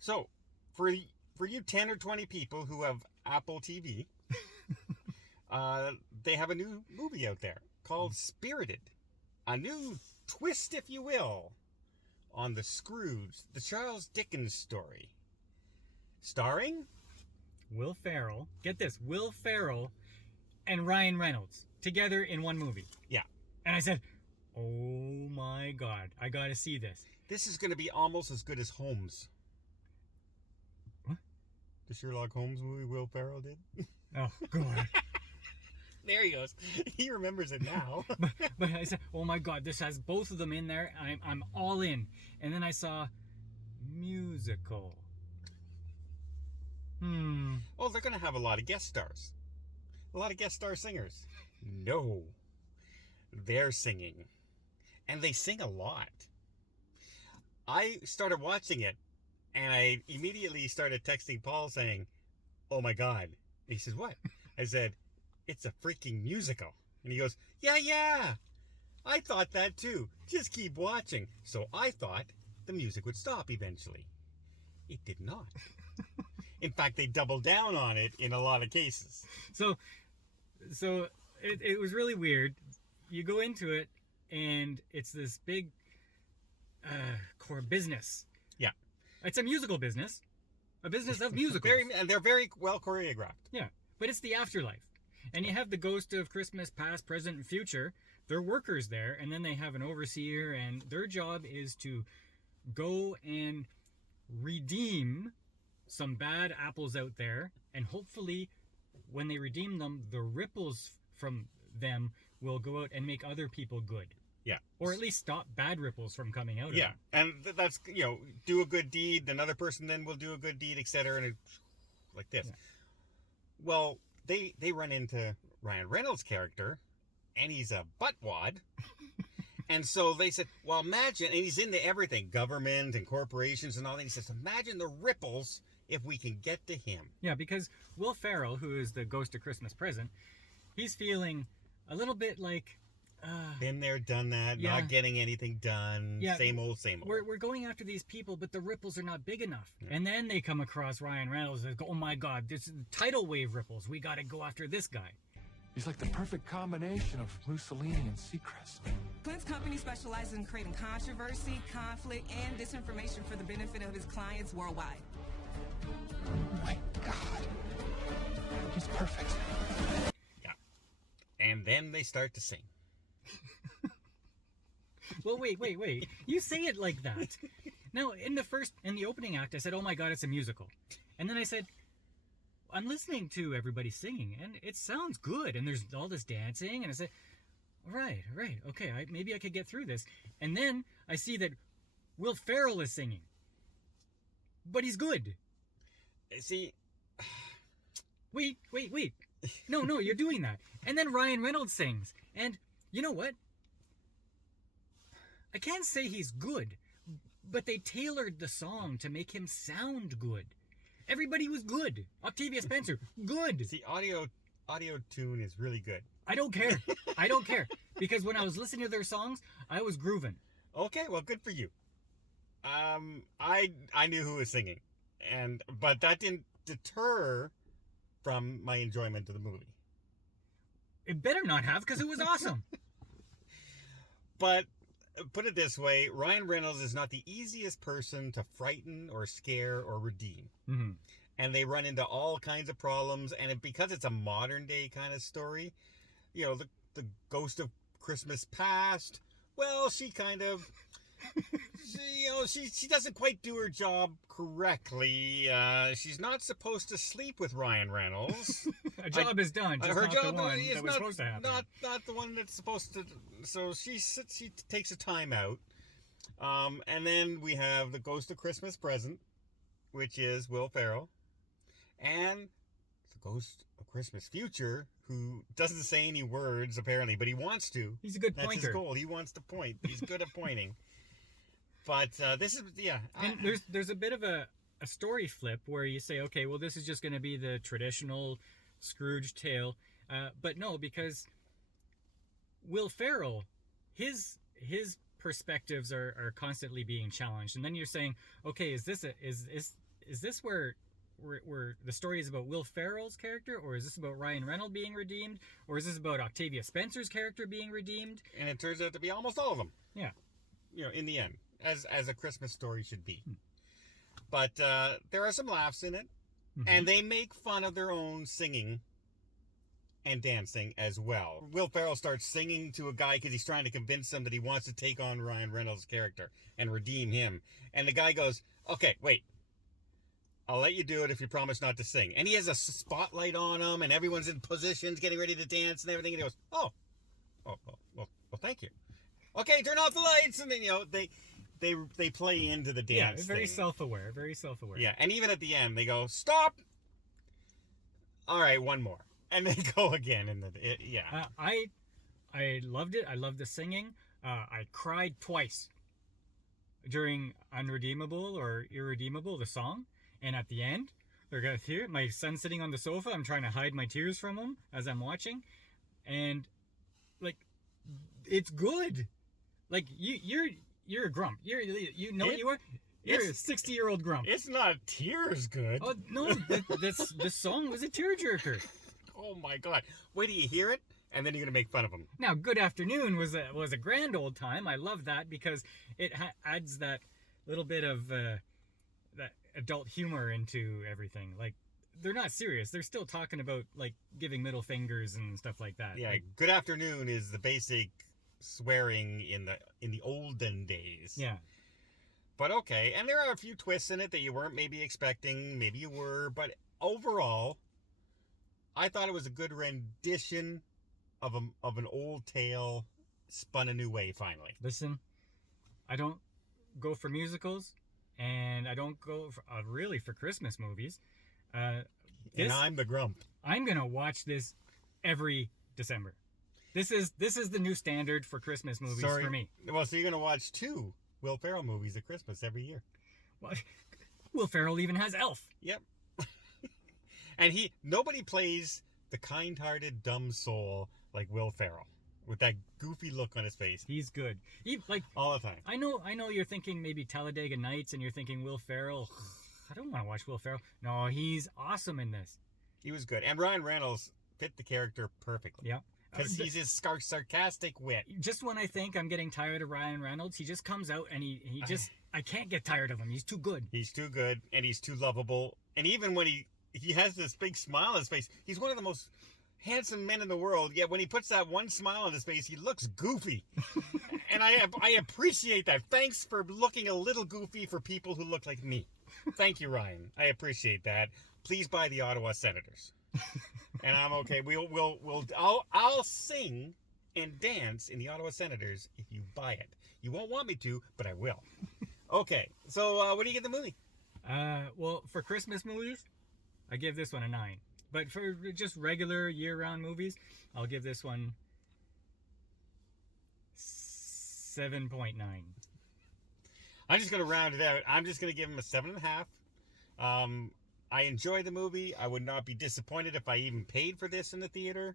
So, for you 10 or 20 people who have Apple TV, they have a new movie out there called Spirited. A new twist, if you will, on the Scrooge, the Charles Dickens story. Starring Will Ferrell. Get this, Will Ferrell and Ryan Reynolds together in one movie. Yeah. And I said, oh my God, I gotta see this. This is going to be almost as good as Holmes. What? The Sherlock Holmes movie Will Ferrell did. Oh, God. There he goes. He remembers it now. but I said, oh my God, this has both of them in there. I'm all in. And then I saw musical. Oh, they're going to have a lot of guest stars. A lot of guest star singers. No. They're singing. And they sing a lot. I started watching it, and I immediately started texting Paul saying, oh my God. And he says, what? I said, it's a freaking musical. And he goes, yeah. I thought that too. Just keep watching. So I thought the music would stop eventually. It did not. In fact, they doubled down on it in a lot of cases. So it was really weird. You go into it, and it's this big core business. Yeah. It's a musical business. A business of musicals. And they're very well choreographed. Yeah. But it's the afterlife. And you have the ghost of Christmas past, present, and future. They're workers there, and then they have an overseer, and their job is to go and redeem some bad apples out there, and hopefully when they redeem them, the ripples from them will go out and make other people good. Yeah. Or at least stop bad ripples from coming out of them. Yeah. And that's, do a good deed, another person then will do a good deed, etc. And like this. Yeah. Well, they run into Ryan Reynolds' character, and he's a buttwad. And so they said, well, imagine, and he's into everything, government and corporations and all that. He says, imagine the ripples if we can get to him. Yeah, because Will Ferrell, who is the ghost of Christmas present, he's feeling a little bit like... been there, done that, not getting anything done, same old. We're going after these people, but the ripples are not big enough. Yeah. And then they come across Ryan Reynolds and go, oh my God, this is tidal wave ripples. We got to go after this guy. He's like the perfect combination of Mussolini and Seacrest. Clint's company specializes in creating controversy, conflict, and disinformation for the benefit of his clients worldwide. Oh my God. He's perfect. Yeah. And then they start to sing. Well, wait. You say it like that. Now, in the opening act, I said, oh my God, it's a musical. And then I said, I'm listening to everybody singing, and it sounds good, and there's all this dancing, and I said, right, okay, maybe I could get through this. And then I see that Will Ferrell is singing. But he's good. See... Wait. No, you're doing that. And then Ryan Reynolds sings, and you know what? I can't say he's good, but they tailored the song to make him sound good. Everybody was good. Octavia Spencer, good. See, audio tune is really good. I don't care. Because when I was listening to their songs, I was grooving. Okay, well, good for you. I knew who was singing, but that didn't deter from my enjoyment of the movie. It better not have, because it was awesome. But put it this way, Ryan Reynolds is not the easiest person to frighten or scare or redeem. Mm-hmm. And they run into all kinds of problems. And because it's a modern day kind of story, the ghost of Christmas past, well, she kind of... she doesn't quite do her job correctly. She's not supposed to sleep with Ryan Reynolds. Her job is done. Just her not job the one is that was supposed to happen. Not the one that's supposed to. So she takes a time out. And then we have the ghost of Christmas present, which is Will Ferrell, and the ghost of Christmas future, who doesn't say any words apparently, but he wants to. He's a good pointer. That's his goal. He wants to point. He's good at pointing. But this is, and there's a bit of a story flip where you say, okay, well, this is just going to be the traditional Scrooge tale. But no, because Will Ferrell, his perspectives are constantly being challenged. And then you're saying, okay, is is this where the story is about Will Ferrell's character, or is this about Ryan Reynolds being redeemed, or is this about Octavia Spencer's character being redeemed? And it turns out to be almost all of them. Yeah. In the end, as a Christmas story should be. But there are some laughs in it, and they make fun of their own singing and dancing as well. Will Ferrell starts singing to a guy because he's trying to convince him that he wants to take on Ryan Reynolds' character and redeem him. And the guy goes, okay, wait. I'll let you do it if you promise not to sing. And he has a spotlight on him, and everyone's in positions getting ready to dance and everything. And he goes, well, thank you. Okay, turn off the lights. And then, they play into the dance. Yeah, very self-aware. Very self-aware. Yeah, and even at the end, they go, stop. All right, one more. And they go again. I loved it. I loved the singing. I cried twice during Unredeemable or Irredeemable, the song. And at the end, they're gonna hear my son's sitting on the sofa. I'm trying to hide my tears from him as I'm watching, and like, it's good. Like you're a grump. You're a 60-year-old grump. It's not tears good. Oh no, this song was a tearjerker. Oh my god! Wait till you hear it, and then you're gonna make fun of him. Now, Good Afternoon was a grand old time. I love that because it adds that little bit of that adult humor into everything. Like, they're not serious. They're still talking about like giving middle fingers and stuff like that. Yeah, like, Good Afternoon is the basic swearing in the olden days. Yeah. But okay, and there are a few twists in it that you weren't maybe expecting. Maybe you were, but overall, I thought it was a good rendition of an old tale spun a new way. Finally, listen, I don't go for musicals. And I don't go for, really for Christmas movies. And I'm the grump. I'm gonna watch this every December. This is the new standard for Christmas movies for me. Well, so you're gonna watch 2 Will Ferrell movies at Christmas every year. Well, Will Ferrell even has Elf. Yep. And nobody plays the kind-hearted, dumb soul like Will Ferrell. With that goofy look on his face. He's good. All the time. I know you're thinking maybe Talladega Nights and you're thinking Will Ferrell. I don't want to watch Will Ferrell. No, he's awesome in this. He was good. And Ryan Reynolds fit the character perfectly. Yeah. Because he's his sarcastic wit. Just when I think I'm getting tired of Ryan Reynolds, he just comes out and he just... I can't get tired of him. He's too good. He's too good and he's too lovable. And even when he has this big smile on his face, he's one of the most handsome men in the world, yet when he puts that one smile on his face, he looks goofy. And I appreciate that. Thanks for looking a little goofy for people who look like me. Thank you, Ryan. I appreciate that. Please buy the Ottawa Senators. And I'm okay. I'll sing and dance in the Ottawa Senators if you buy it. You won't want me to, but I will. Okay. So what do you get the movie? Well, for Christmas movies, I give this one a 9. But for just regular year-round movies, I'll give this one 7.9. I'm just going to round it out. I'm just going to give him a 7.5. I enjoy the movie. I would not be disappointed if I even paid for this in the theater.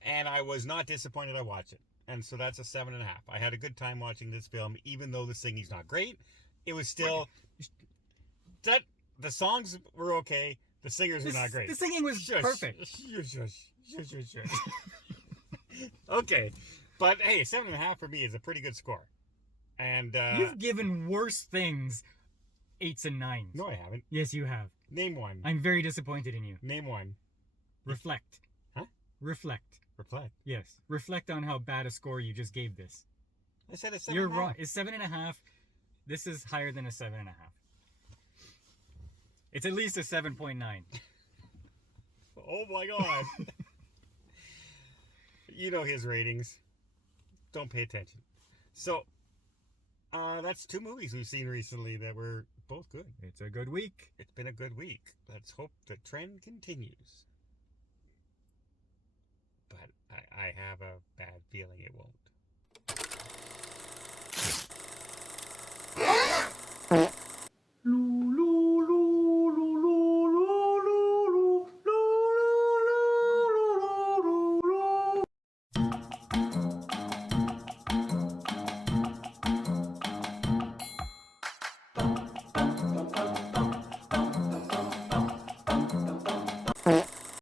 And I was not disappointed I watched it. And so that's a 7.5. I had a good time watching this film, even though the singing's not great. It was still... The songs were okay. The singers were not great. The singing was perfect. Okay. But hey, 7.5 for me is a pretty good score. And you've given worse things 8s and 9s. No, I haven't. Yes, you have. Name one. I'm very disappointed in you. Name one. Reflect. Huh? Reflect. Reflect. Yes. Reflect on how bad a score you just gave this. I said a 7.5. You're wrong. It's 7.5. This is higher than a 7.5. It's at least a 7.9. Oh my god. You know his ratings. Don't pay attention. So, that's 2 movies we've seen recently that were both good. It's a good week. It's been a good week. Let's hope the trend continues. But I have a bad feeling it won't.